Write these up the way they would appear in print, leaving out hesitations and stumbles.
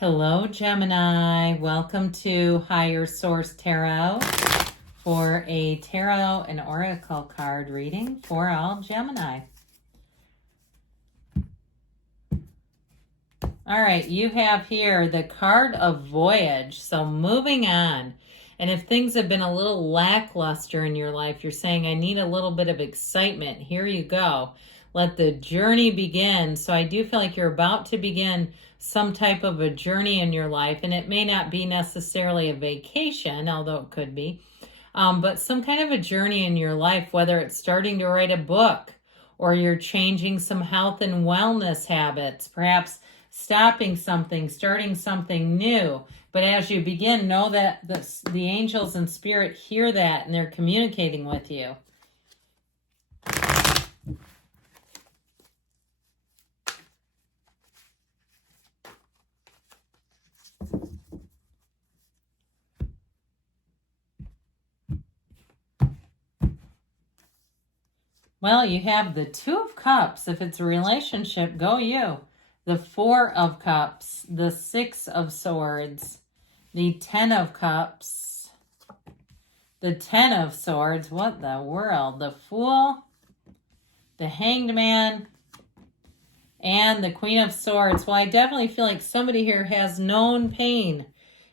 Hello, Gemini. Welcome to Higher Source Tarot for a tarot and oracle card reading for all Gemini. All right, you have here the card of Voyage. So moving on. And if things have been a little lackluster in your life, you're saying, I need a little bit of excitement. Here you go. Let the journey begin. So I do feel like you're about to begin some type of a journey in your life, and it may not be necessarily a vacation, although it could be, but some kind of a journey in your life, whether it's starting to write a book or you're changing some health and wellness habits, perhaps stopping something, starting something new. But as you begin, know that the angels and spirit hear that and they're communicating with you. Well, you have the Two of Cups. If it's a relationship, go you. The Four of Cups, the Six of Swords, the Ten of Cups, the Ten of Swords. What the world? The Fool, the Hanged Man, and the Queen of Swords. Well, I definitely feel like somebody here has known pain.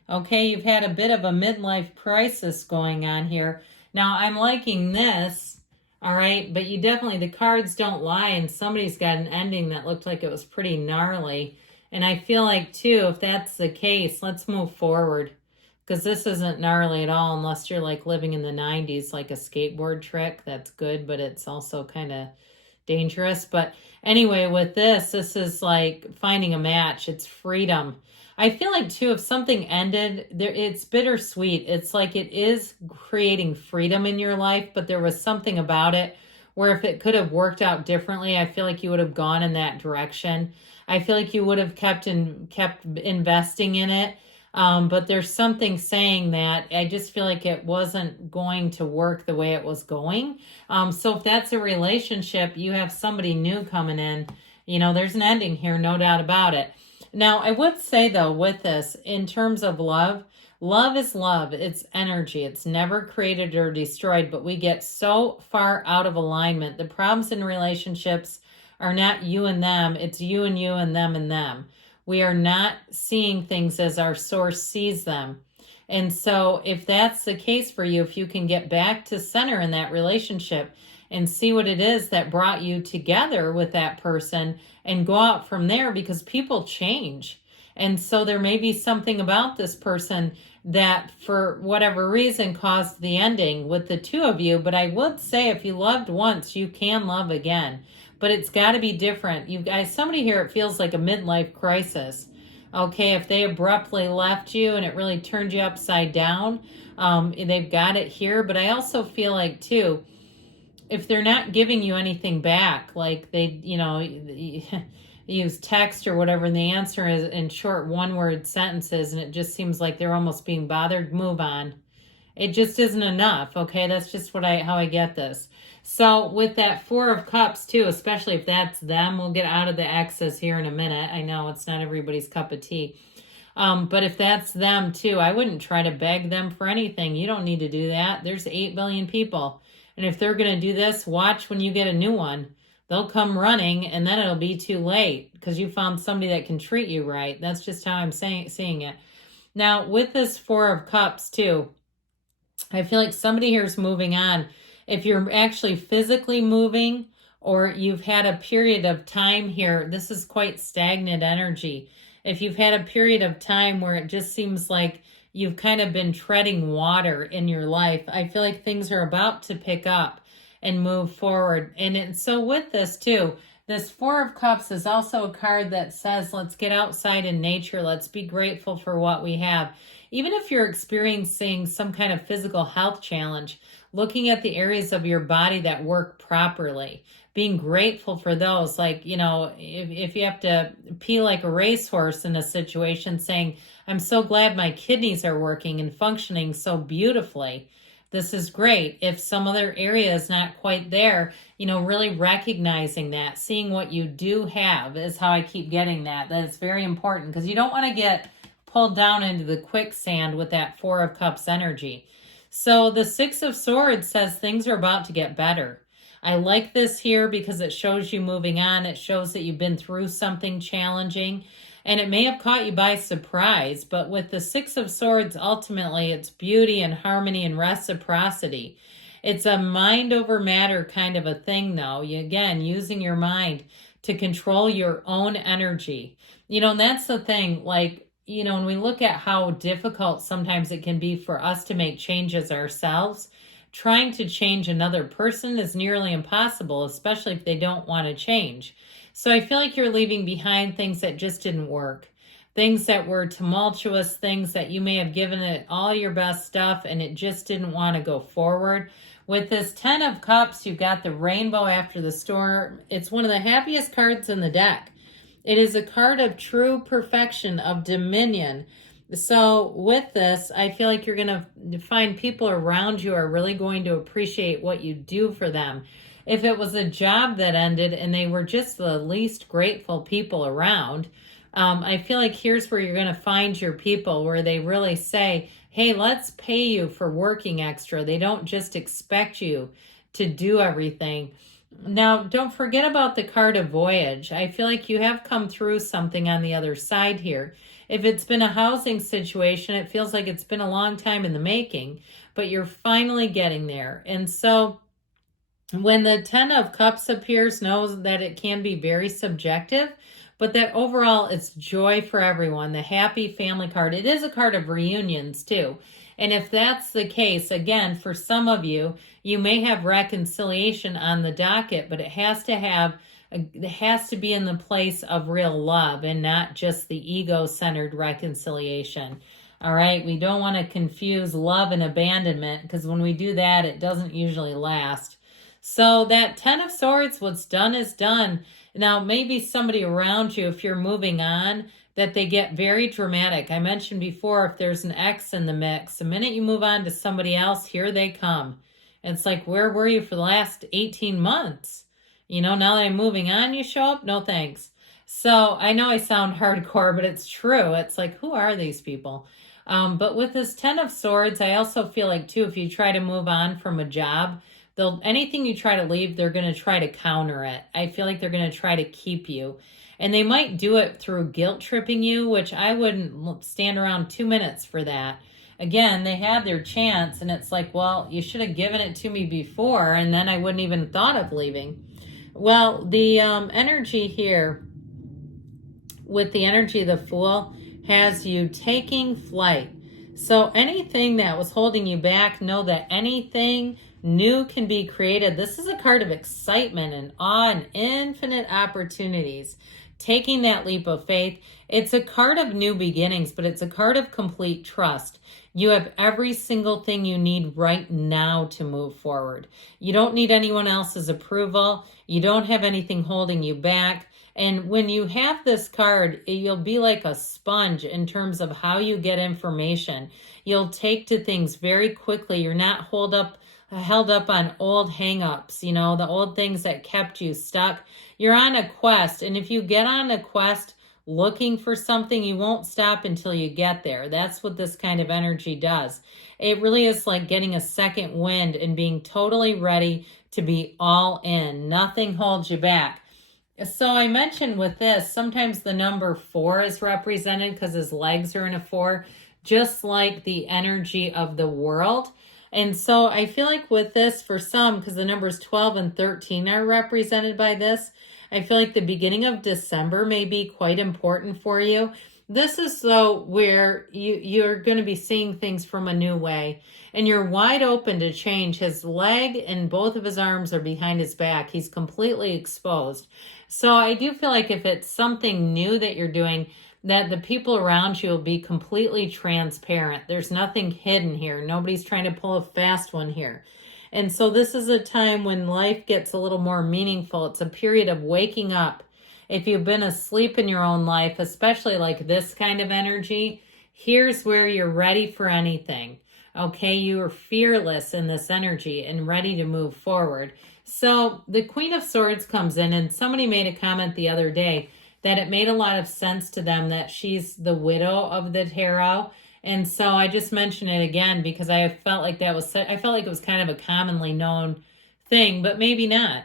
Okay, you've had a bit of a midlife crisis going on here. Now, I'm liking this. All right, but you definitely, the cards don't lie, and somebody's got an ending that looked like it was pretty gnarly. And I feel like, too, if that's the case, let's move forward. Because this isn't gnarly at all unless you're like living in the 90s, like a skateboard trick. That's good, but it's also kind of dangerous. But anyway, with this is like finding a match. It's freedom. I feel like, too, if something ended, it's bittersweet. It's like it is creating freedom in your life, but there was something about it where if it could have worked out differently, I feel like you would have gone in that direction. I feel like you would have kept investing in it, but there's something saying that I just feel like it wasn't going to work the way it was going. So if that's a relationship, you have somebody new coming in. You know, there's an ending here, no doubt about it. Now, I would say, though, with this, in terms of love, love is love. It's energy. It's never created or destroyed, but we get so far out of alignment. The problems in relationships are not you and them. It's you and you and them and them. We are not seeing things as our source sees them. And so if that's the case for you, if you can get back to center in that relationship and see what it is that brought you together with that person and go out from there, because people change. And so there may be something about this person that for whatever reason caused the ending with the two of you. But I would say if you loved once, you can love again. But it's got to be different. You guys, somebody here, it feels like a midlife crisis. Okay, if they abruptly left you and it really turned you upside down, they've got it here. But I also feel like, too, if they're not giving you anything back, like they, use text or whatever, and the answer is in short one-word sentences, and it just seems like they're almost being bothered, move on. It just isn't enough, okay? That's just how I get this. So with that Four of Cups, too, especially if that's them, we'll get out of the X's here in a minute. I know it's not everybody's cup of tea. But if that's them, too, I wouldn't try to beg them for anything. You don't need to do that. There's 8 billion people. And if they're going to do this, watch when you get a new one. They'll come running, and then it'll be too late because you found somebody that can treat you right. That's just how I'm seeing it. Now, with this Four of Cups, too, I feel like somebody here is moving on. If you're actually physically moving or you've had a period of time here, this is quite stagnant energy. If you've had a period of time where it just seems like you've kind of been treading water in your life, I feel like things are about to pick up and move forward. And so with this too, this Four of Cups is also a card that says, let's get outside in nature. Let's be grateful for what we have. Even if you're experiencing some kind of physical health challenge, looking at the areas of your body that work properly, being grateful for those. Like, if you have to pee like a racehorse in a situation, saying, I'm so glad my kidneys are working and functioning so beautifully. This is great. If some other area is not quite there, really recognizing that, seeing what you do have is how I keep getting that. That is very important, because you don't want to get pulled down into the quicksand with that Four of Cups energy. So the Six of Swords says things are about to get better. I like this here because it shows you moving on. It shows that you've been through something challenging, and it may have caught you by surprise. But with the Six of Swords, ultimately, it's beauty and harmony and reciprocity. It's a mind over matter kind of a thing, though. Again, using your mind to control your own energy. And that's the thing, when we look at how difficult sometimes it can be for us to make changes ourselves, trying to change another person is nearly impossible, especially if they don't want to change. So I feel like you're leaving behind things that just didn't work, things that were tumultuous, things that you may have given it all your best stuff and it just didn't want to go forward. With this Ten of Cups, you've got the rainbow after the storm. It's one of the happiest cards in the deck. It is a card of true perfection, of dominion. So with this, I feel like you're going to find people around you are really going to appreciate what you do for them. If it was a job that ended and they were just the least grateful people around, I feel like here's where you're going to find your people, where they really say, hey, let's pay you for working extra. They don't just expect you to do everything. Now, don't forget about the card of voyage. I feel like you have come through something on the other side here. If it's been a housing situation, it feels like it's been a long time in the making, but you're finally getting there. And so when the Ten of Cups appears, know that it can be very subjective, but that overall it's joy for everyone. The happy family card. It is a card of reunions too. And if that's the case, again, for some of you, you may have reconciliation on the docket, but it has to be in the place of real love and not just the ego-centered reconciliation. All right, we don't want to confuse love and abandonment, because when we do that, it doesn't usually last. So that Ten of Swords, what's done is done. Now, maybe somebody around you, if you're moving on, that they get very dramatic. I mentioned before, if there's an ex in the mix, the minute you move on to somebody else, here they come. And it's like, where were you for the last 18 months? Now that I'm moving on, you show up? No thanks. So I know I sound hardcore, but it's true. It's like, who are these people? But with this Ten of Swords, I also feel like, too, if you try to move on from a job, anything you try to leave, they're going to try to counter it. I feel like they're going to try to keep you. And they might do it through guilt tripping you, which I wouldn't stand around 2 minutes for that. Again, they had their chance, and it's like, well, you should have given it to me before, and then I wouldn't even thought of leaving. Well, the energy here, with the energy of the Fool, has you taking flight. So anything that was holding you back, know that anything new can be created. This is a card of excitement and awe and infinite opportunities. Taking that leap of faith. It's a card of new beginnings, but it's a card of complete trust. You have every single thing you need right now to move forward. You don't need anyone else's approval. You don't have anything holding you back. And when you have this card, you'll be like a sponge in terms of how you get information. You'll take to things very quickly. You're not held up on old hang-ups, the old things that kept you stuck. You're on a quest, and if you get on a quest looking for something, you won't stop until you get there. That's what this kind of energy does. It really is like getting a second wind and being totally ready to be all in. Nothing holds you back. So I mentioned with this, sometimes the number 4 is represented because his legs are in a 4, just like the energy of the world. And so I feel like with this, for some, because the numbers 12 and 13 are represented by this, I feel like the beginning of December may be quite important for you. This is so where you're going to be seeing things from a new way, and you're wide open to change. His leg and both of his arms are behind his back. He's completely exposed. So I do feel like if it's something new that you're doing, that the people around you will be completely transparent. There's nothing hidden here. Nobody's trying to pull a fast one here. And so this is a time when life gets a little more meaningful. It's a period of waking up. If you've been asleep in your own life, especially like this kind of energy, here's where you're ready for anything. Okay, you are fearless in this energy and ready to move forward. So the Queen of Swords comes in, and somebody made a comment the other day. that it made a lot of sense to them that she's the widow of the tarot. And so I just mention it again because I felt like I felt like it was kind of a commonly known thing, but maybe not.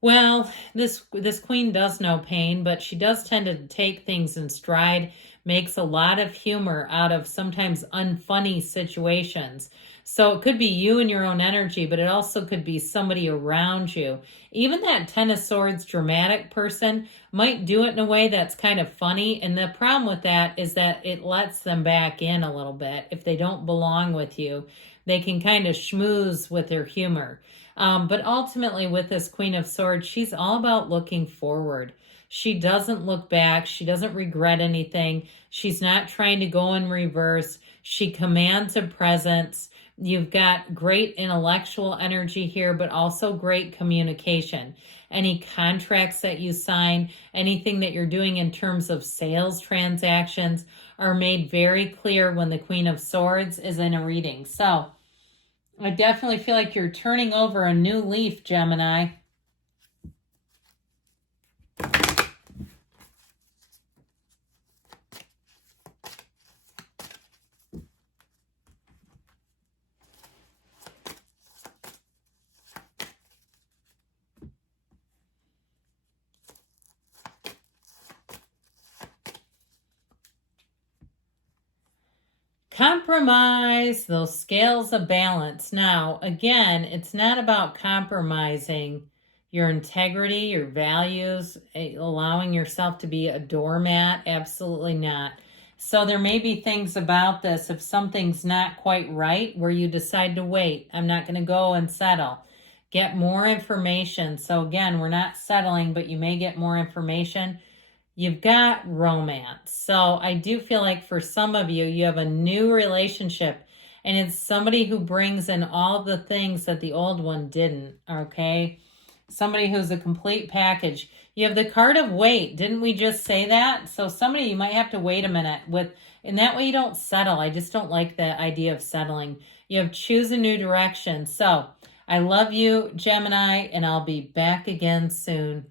Well, this queen does know pain, but she does tend to take things in stride, makes a lot of humor out of sometimes unfunny situations. So it could be you and your own energy, but it also could be somebody around you. Even that Ten of Swords dramatic person might do it in a way that's kind of funny. And the problem with that is that it lets them back in a little bit. If they don't belong with you, they can kind of schmooze with their humor. But ultimately with this Queen of Swords, she's all about looking forward. She doesn't look back. She doesn't regret anything. She's not trying to go in reverse. She commands a presence. You've got great intellectual energy here, but also great communication. Any contracts that you sign, anything that you're doing in terms of sales transactions are made very clear when the Queen of Swords is in a reading. So I definitely feel like you're turning over a new leaf, Gemini. Compromise those scales of balance. Now, again, it's not about compromising your integrity, your values, allowing yourself to be a doormat. Absolutely not. So there may be things about this, if something's not quite right, where you decide to wait. I'm not going to go and settle. Get more information. So again, we're not settling, but you may get more information. You've got romance. So I do feel like for some of you, you have a new relationship and it's somebody who brings in all the things that the old one didn't, okay? Somebody who's a complete package. You have the card of wait. Didn't we just say that? So somebody you might have to wait a minute with, and that way you don't settle. I just don't like the idea of settling. You have choose a new direction. So I love you, Gemini, and I'll be back again soon.